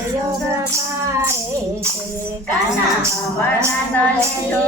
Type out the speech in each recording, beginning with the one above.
કળિયુગ ભારે છે કાના હમણાં લેતો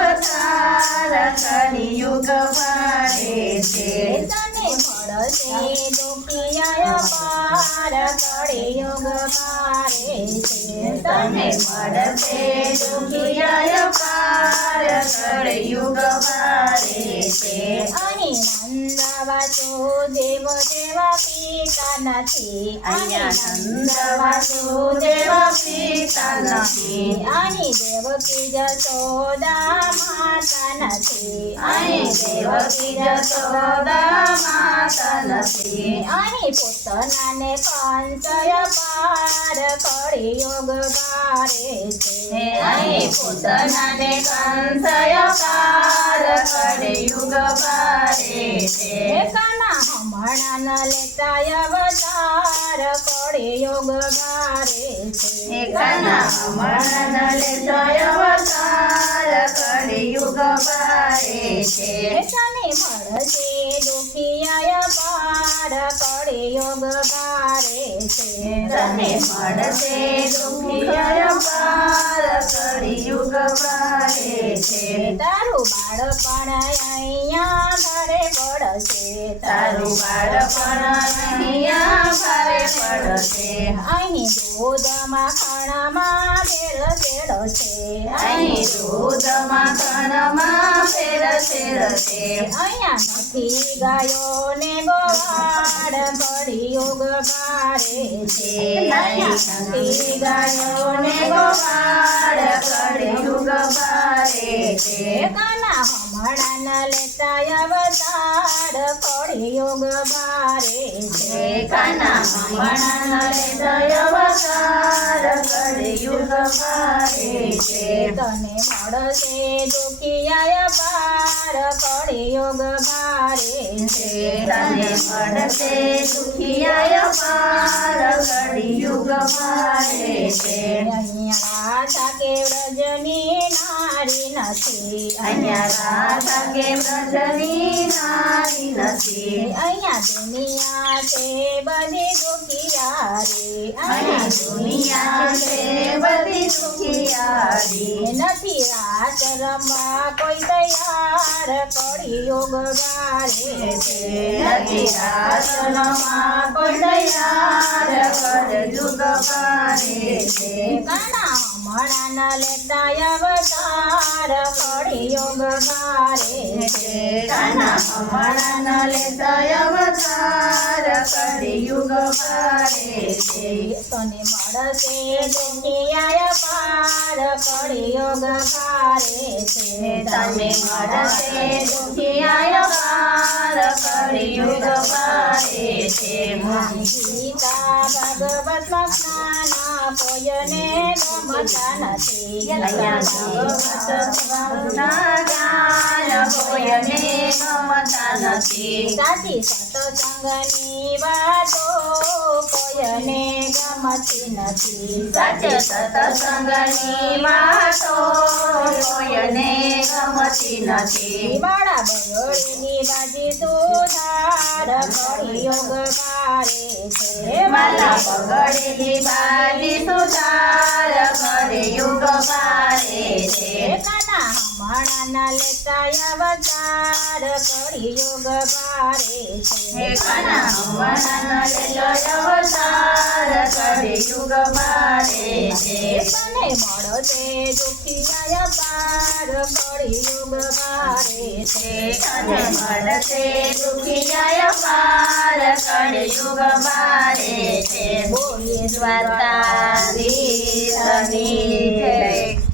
અવતાર કળિયુગ ભારે છે તને મળશે દુખિયા પાર કળિયુગ ભારે છે તને મળશે દુખિયા પાર કળિયુગ ભારે છે અહીં નંદ વાસુદેવ જેવા પિતા નથી અહીંયા નંદ વાસુદેવ પિતા નથી અહીં દેવકી જશોદા માતા નથી અહીં દેવકી જશોદા માતા નથી અહીં પૂતનાને કંસય પાર કળિયુગ ભારે છે અહીં પૂતનાને કંસય પાર કળિયુગ ભારે છે કાના હમણાં ન લેતા અવતાર કળિયુગ ભારે છે કાના હમણાં લેતો અવતાર કળિયુગ ભારે છે તને મળશે દુખિયા પાર કળિયુગ ભારે છે તને મળશે દુખિયા પાર કળિયુગ ભારે છે તારું બાળપણ અહીંયા ભારે પડશે તારું બાળપણ અહીંયા ભારે પડશે અહીં દૂધ માખણમાં ભેળસેળ છે અહીં દૂધ માખણમાં ફેરસેર છે અહીંયા નથી ગાયો ને ગોવાળ કળિયુગ ભારે છે અહીંયા નથી ગાયો ને ગોવાળ કળિયુગ ભારે છે કાના હમણાં ન લેતા અવતાર કળિયુગ ભારે છે કાના હમણાં લેતો અવતાર કળિયુગ ભારે છે તને મળશે દુખિયા પાર કળિયુગ ભારે છે તને મળશે દુખિયા પાર કળિયુગ ભારે છે અહીંયા રાધા કે વ્રજની નારી નથી અહીંયા રાધા કે વ્રજની નારી નથી અહીંયા દુનિયા છે બધી દુખિયારી અહીંયા દુનિયા છે બધી દુખિયારી નથી રાત રમવા કોઈ તૈયાર કળિયુગ ભારે છે નથી આશ્રમમાં કોઈ તૈયાર કળિયુગ ભારે છે કાના હમણાં ન લેતા અવતાર કળિયુગ ભારે છે કાના હમણાં લેતા અવતાર કળિયુગ ભારે છે તને મળશે દુનિયા પાર કળિયુગ ભારે છે તને મળશે દુખિયા પાર કળિયુગ ભારે છે ગીતા ભગવત સ્નાન કોઈને ગમતા નથી અહીંયા ભગવતના જ્ઞાન કોઈને ગમતા નથી સાચી સત્સંગની વાતો કોઈને ગમતી નથી સાચે સત્સંગની વાતો કોઈને ગમતી નથી મારા બગડેલી બાજી સુધાર કળિયુગ ભારે છે મારા બગડેલી બાજી સુધાર કળિયુગ ભારે છે કાના હમણાં ન લેતા અવતાર કળિયુગ ભારે છે કાના હમણાં લેતો અવતાર કળિયુગ ભારે છે તને મળશે દુખિયા પાર કળિયુગ ભારે છે તને મળશે દુખિયા પાર કળિયુગ ભારે છે બોલીએ દ્વારકાધીશની જય